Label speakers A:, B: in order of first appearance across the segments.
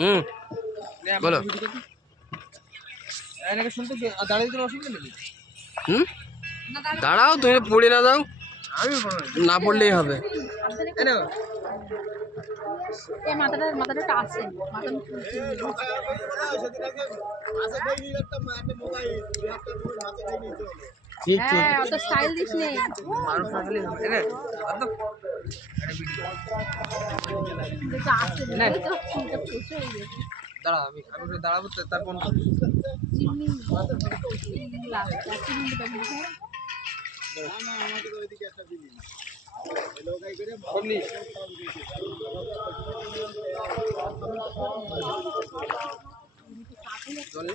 A: হুম। বলো।
B: শুনতে কি- আর অসুবিধা নেই
A: হুম? দাঁড়াও তুমি পড়ে না দাও।
B: আমি
A: না পড়লেই হবে।
C: মাথাটা মাথাটা আছে। মাথা
A: ঠিক
C: হ্যাঁ অত স্টাইল দিস নেই।
B: মারো ফাটালি হবে। এনে আর তো
C: কিন্তু আছে
B: না।
C: হয়ে
B: দাঁড়া আমি আমি দাঁড়াবো তো, তারপর
C: চিমনি
B: চলে।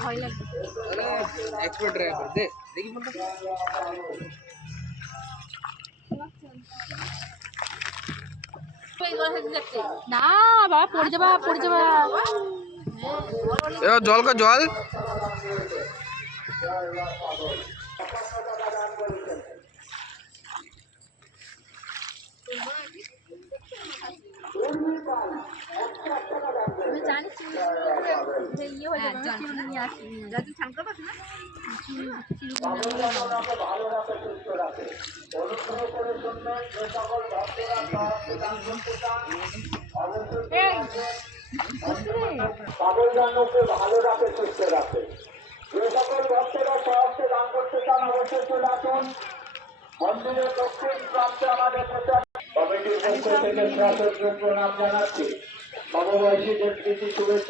C: ভয় লাগবে
B: এক্সপোর্ট ড্রাইভার দে দেখি ফোনটা।
C: না বাবা পড়ে যাবা পড়ে যাবা।
A: জল কা জল।
C: আমি জানি চিনি যে যাবে না, চিনি নিয়ে আসি যাতে স্নান করব না চিনি চিনি এই বুঝতে রে?
D: পাগলজনকে ভালো রাখে সুস্থ রাখে যে সকল ভক্তরা সহজে দান করতে চান, অবশ্যই চলে আসুন। মন্দিরের আমাদের প্রচার কমিটির পক্ষ থেকে সশস্ত্র প্রণাম জানাচ্ছি। নববর্ষীদের প্রীতি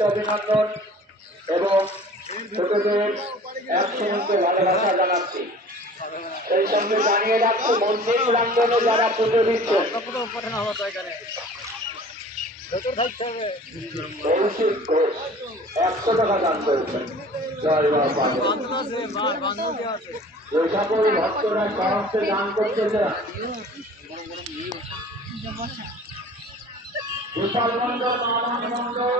D: অভিনন্দন এবং ছোটদের এক শ্রেণীকে ভালোবাসা সেই সঙ্গে জানিয়ে রাখছি, মন্দির প্রাঙ্গনে যারা পুজো দিচ্ছেন কৌশিক ঘোষ একশো টাকা দান করেছেন। জয় বাবা সকল ভক্তরা সহস্তে দান করতে চান। বিশাল মন্ডল মামান মন্ডল।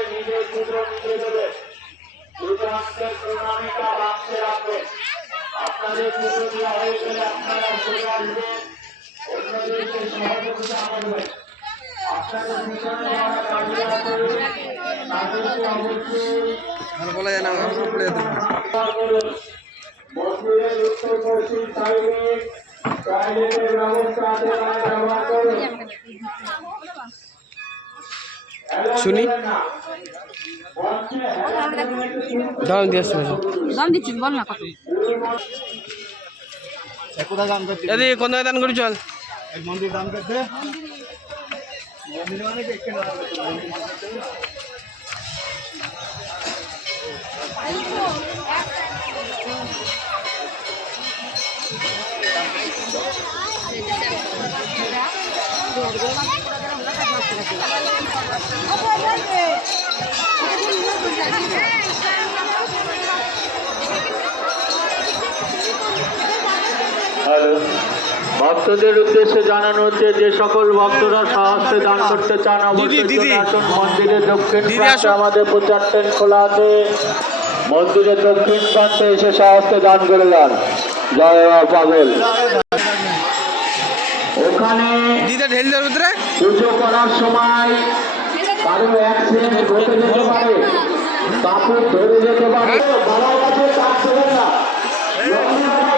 D: ক্ষুদ্র নিজে দেবেন সূর্যাস্তের প্রণামিকা বাক্সে রাখবেন আপনাদের পুজো দেওয়া হয়ে গেলে আপনারা টয়লেটের ব্যবস্থা
A: শুনি। দাঁড়ান দিয়ে
C: দাম দিচ্ছি বল না কত।
B: দাম
A: এদি কোন জায়গায় দান করি চল।
B: মন্দির দাম করতে? মন্দির।
D: ভক্তদের উদ্দেশ্যে জানানো হচ্ছে যে সকল ভক্তরা সাহসে দান করতে চান অবশ্যই আসুন মন্দিরের দক্ষিণ প্রান্তে। আমাদের প্রচার ট্রেন খোলা আছে। মন্দিরের দক্ষিণ প্রান্তে এসে সাহসে দান করে যান। জয় পাগল। ওখানে পুজো করার সময় কারও অ্যাক্সিডেন্ট ঘটে যেতে পারে। তাকে ধরে যেতে পারে। ভালো কাছে কাজ না